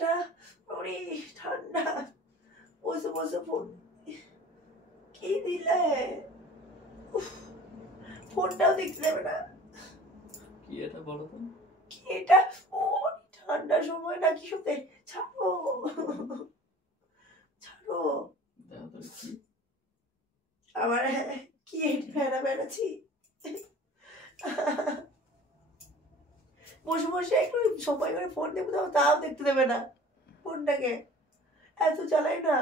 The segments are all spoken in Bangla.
এটা? ওরে ঠান্ডা, বসে বসে ফোন কি দিলে? ফোনটাও দেখতে দেবে না। কি এটা বলো তো? কি এটা? ও ঠান্ডার সময় না কি শুতে? ছাড়ো ছাড়ো। দেখো তো কি আমার কি ফেরা বেড়াচ্ছি। বসে বসে একটু সময় করে ফোন দেখবো, তাও দেখতে দেবে না। ফোনটাকে এত চালাই না।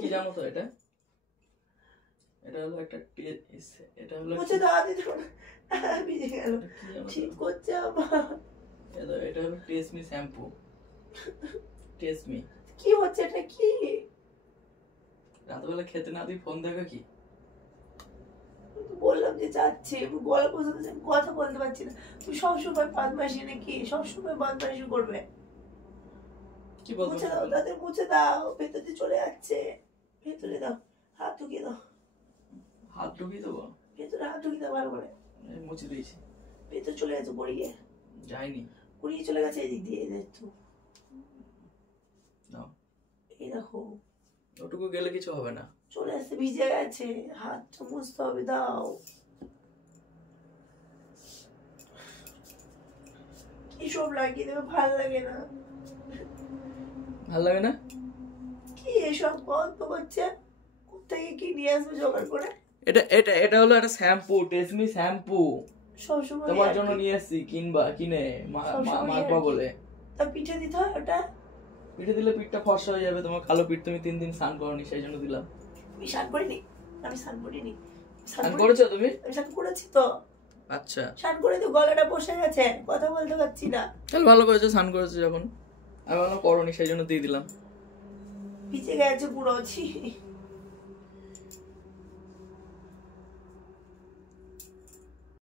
কি জানো তো এটা? এটা হলো একটা এটা হলো মুছে দাও দিতে না, ভিজে গেল। ঠিক করছে আমার। এটা হলো টেসমি শ্যাম্পু। টেসমি কি হচ্ছে এটা? কি রাতবেলা খেতে না দিই ফোন দেখো কি? বললাম যে যাচ্ছে, গলা পর্যন্ত কথা বলতে পারছি না। তুই সবসময় বদমাইশি নাকি? সবসময় বদমাইশি করবে। কি বলবো? মুছে দাও, তাদের মুছে দাও, ভেতরে চলে যাচ্ছে। ভেতরে দাও, হাত ঢুকিয়ে দাও। হাত ঢুকিয়ে দেবো? ভেতরে হাত ঢুকিয়ে দাও ভালো করে। মুছে দিয়েছি। ভেতরে চলে গেছে, গড়িয়ে যায়নি। গড়িয়ে চলে গেছে এদিক দিয়ে। দেখতো নাও, এই দেখো। ওটুকু গেলে কিছু হবে না। চলে আসছে, ভিজে গেছে, হাত মুছতে হবে। দাও। কি সব লাগিয়ে দেবে, ভালো লাগে না। ভালো লাগে না? কি এসব গন্ধ করছে? কোথেকে কি নিয়ে আসবে জোগাড় করে? এটা এটা এটা হলো একটা শ্যাম্পু, টেসমি শ্যাম্পু। সবসময় তোমার জন্য নিয়ে এসেছি, কিনে মাখবা বলে। তা পিঠে দিতে হয় ওটা? পিঠে দিলে পিঠটা ফর্সা হয়ে যাবে। তোমার কালো পিঠ, তুমি 3 দিন স্নান করনি, সেই জন্য দিলাম। আমি স্নান করিনি, আমি স্নান করিনি। স্নান করেছো তুমি? আমি স্নান করেছি তো। আচ্ছা, স্নান করে তো গলাটা বসে গেছে, কথা বলতে পারছি না। তাহলে ভালো করেছো, স্নান করেছো যখন। আমি ভাবলাম করনি, সেই জন্য দিয়ে দিলাম। ভিজে গেছে পুরো। ছি।